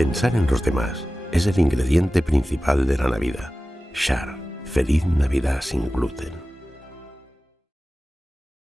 Pensar en los demás es el ingrediente principal de la Navidad. Char, feliz Navidad sin gluten.